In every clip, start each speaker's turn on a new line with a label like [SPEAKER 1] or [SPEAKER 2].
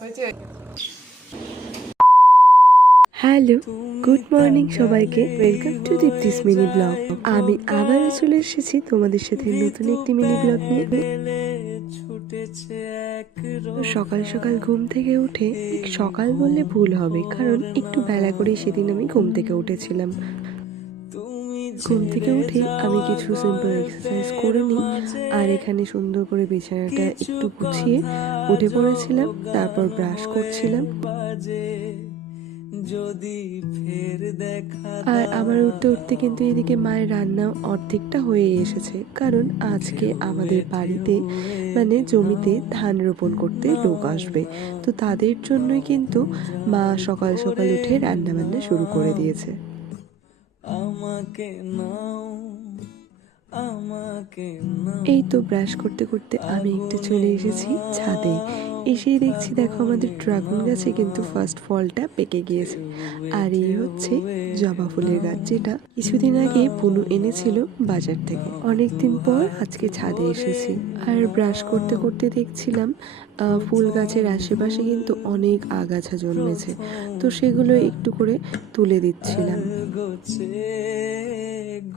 [SPEAKER 1] হয়েছে।
[SPEAKER 2] Hello good morning সবাইকে। Welcome to Dipti's mini vlog আমি আবারও চলে এসেছি তোমাদের সাথে নতুন একটি মিনি ব্লগ নিয়ে। সকাল সকাল ঘুম থেকে উঠে সকাল বললে ভুল হবে কারণ একটু বেলা করেই সেদিন আমি ঘুম থেকে উঠেছিলাম। ঘুম থেকে উঠে আমি কিছু সিম্পল এক্সারসাইজ করে আর এখানে সুন্দর করে বিছানাটা একটু গুছিয়ে উঠে পড়েছিলাম তারপর ব্রাশ করছিলাম। আর আমার উঠতে উঠতে কিন্তু এদিকে মায়ের রান্না অর্ধেকটা হয়ে এসেছে কারণ আজকে আমাদের বাড়িতে মানে জমিতে ধান রোপণ করতে লোক আসবে। তো তাদের জন্যই কিন্তু মা সকাল সকাল উঠে রান্না বান্না শুরু করে দিয়েছে।
[SPEAKER 3] আমাকে নাও।
[SPEAKER 2] এই তো ব্রাশ করতে করতে আমি একটু চলে এসেছি ছাদে। এসেই দেখছি, দেখো আমাদের ড্রাগন গাছে কিন্তু ফার্স্ট ফলটা পেকে গিয়েছে। আর এই হচ্ছে জবা ফুলের গাছ, যেটা কিছুদিন আগে পুনু এনেছিল বাজার থেকে। অনেকদিন পর আজকে ছাদে এসেছি। আর ব্রাশ করতে করতে দেখছিলাম ফুল গাছের আশেপাশে কিন্তু অনেক আগাছা জন্মেছে। তো সেগুলো একটু করে তুলে দিচ্ছিলাম।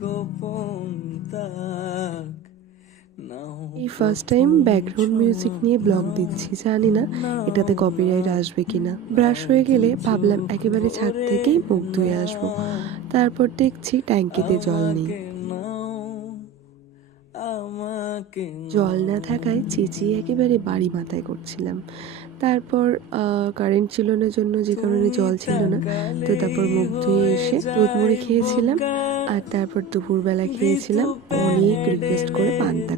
[SPEAKER 3] গোপন
[SPEAKER 2] এই ফার্স্ট টাইম ব্যাকগ্রাউন্ড মিউজিক নিয়ে ব্লগ দিচ্ছি, জানি না এটাতে কপিরাইট আসবে কিনা। ব্রাশ হয়ে গেলে ভাবলাম একেবারে ছাদ থেকেই মুখ ধুয়ে আসব। তারপর দেখছি ট্যাঙ্কিতে জল নেই। জল না থাকায় চেঁচিয়ে একেবারে বাড়ি মাথায় করছিলাম। তারপর কারেন্ট ছিল না জন্য যে কারণে জল ছিল না, তো তারপর মুখ ধুয়ে এসে দুধ মুড়ি খেয়েছিলাম। আর তারপর দুপুরবেলা খেয়েছিলাম, অনেক রিকোয়েস্ট করে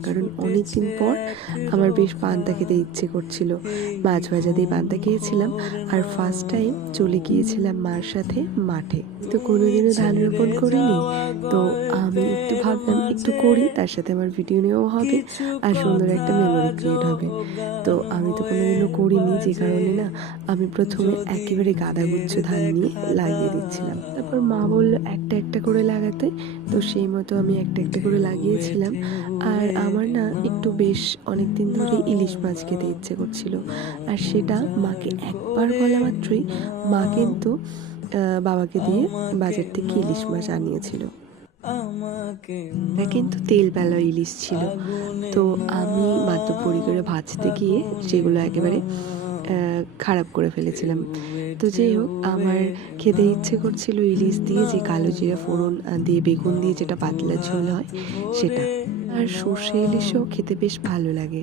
[SPEAKER 2] কারণ অনেক দিন পর আমার বেশ পান্তা খেতে ইচ্ছে করছিল। মাছ ভাজা দিয়ে পান্তা খেয়েছিলাম আর ফার্স্ট টাইম চলে গিয়েছিলাম মার সাথে মাঠে। তো কোনোদিনও ধান রোপণ করিনি, তো আমি একটু ভাবলাম একটু করি, তার সাথে আমার ভিডিও নেওয়া হবে আর সুন্দর একটা মেমোরি ক্রিয়েট হবে। তো আমি তো কোনোদিনও করিনি, যে কারণে না আমি প্রথমে একেবারে গাদা গুচ্ছ ধান নিয়ে লাগিয়ে দিচ্ছিলাম। তারপর মা বলল, একটা একটা করে লাগাতে। তো সেই মতো আমি একটা একটা করে লাগিয়েছিলাম। আর আমার না একটু বেশ অনেক দিন ধরে ইলিশ মাছ খেতে ইচ্ছে করছিল। আর সেটা মাকে একবার বলা মাত্রই, মা কিন্তু বাবাকে দিয়ে বাজার থেকে ইলিশ মাছ আনিয়েছিল। কিন্তু তেল বেলা ইলিশ ছিল। তো আমি মাত্র করে ভাজতে গিয়ে সেগুলো একেবারে খারাপ করে ফেলেছিলাম। তো যাই হোক, আমার খেতে ইচ্ছে করছিল ইলিশ দিয়ে যে কালো জিরা ফোড়ন দিয়ে বেগুন দিয়ে যেটা পাতলা ঝোল হয় সেটা। আর সর্ষে ইলিশও খেতে বেশ ভালো লাগে।